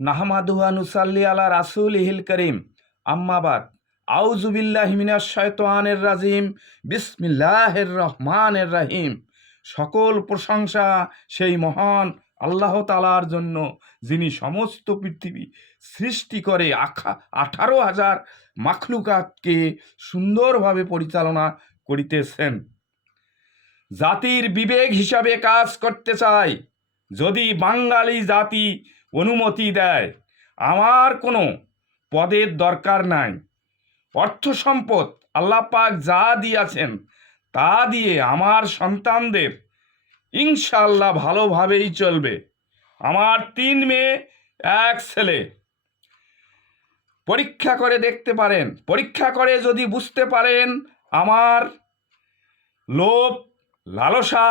নাহমাদুহু ওয়া নুসাল্লি আলা রাসূলিহিল কারীম আম্মা বাদ আউযু বিল্লাহি মিনাশ শাইতানির রাজিম বিসমিল্লাহির রহমানির রহিম। সকল প্রশংসা সেই মহান আল্লাহ তাআলার জন্য, যিনি সমস্ত পৃথিবী সৃষ্টি করে 18,000 মাখলুকাতকে সুন্দরভাবে পরিচালনা করিতেছেন। জাতির বিবেক হিসাবে কাজ করতে চাই, যদি বাঙালি জাতি অনুমতি দেয়। আমার কোনো পদের দরকার নাই। অর্থ সম্পদ আল্লাহ পাক যা দিয়েছেন তা দিয়ে আমার সন্তানদের ইনশাআল্লাহ ভালোভাবেই চলবে। আমার 3 মেয়ে 1 ছেলে। পরীক্ষা করে দেখতে পারেন, পরীক্ষা করে যদি বুঝতে পারেন আমার লোভ, লালসা,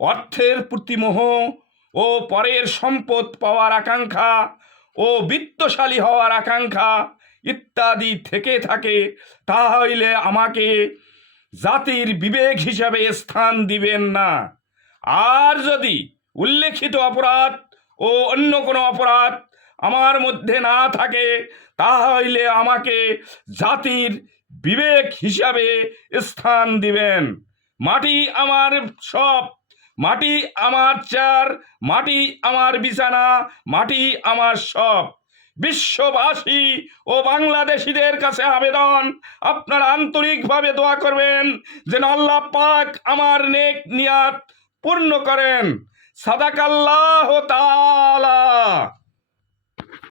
অর্থের প্রতি মোহ ও পরের সম্পদ পাওয়ার আকাঙ্ক্ষা ও বিত্তশালী হওয়ার আকাঙ্ক্ষা ইত্যাদি থেকে থাকে, তাহলে আমাকে জাতির বিবেক হিসাবে স্থান দিবেন না। আর যদি উল্লেখিত অপরাধ ও অন্য কোনো অপরাধ আমার মধ্যে না থাকে, তাহলে আমাকে জাতির বিবেক হিসাবে স্থান দিবেন। মাটি আমার সব, মাটি আমার চার, মাটি আমার বিছানা, মাটি আমার সব। বিশ্ববাসী ও বাংলাদেশিদের কাছে আবেদন, আপনারা আন্তরিকভাবে দোয়া করবেন যেন আল্লাহ পাক আমার নেক নিয়াত পূর্ণ করেন। সাদাকাল্লাহু তাআলা।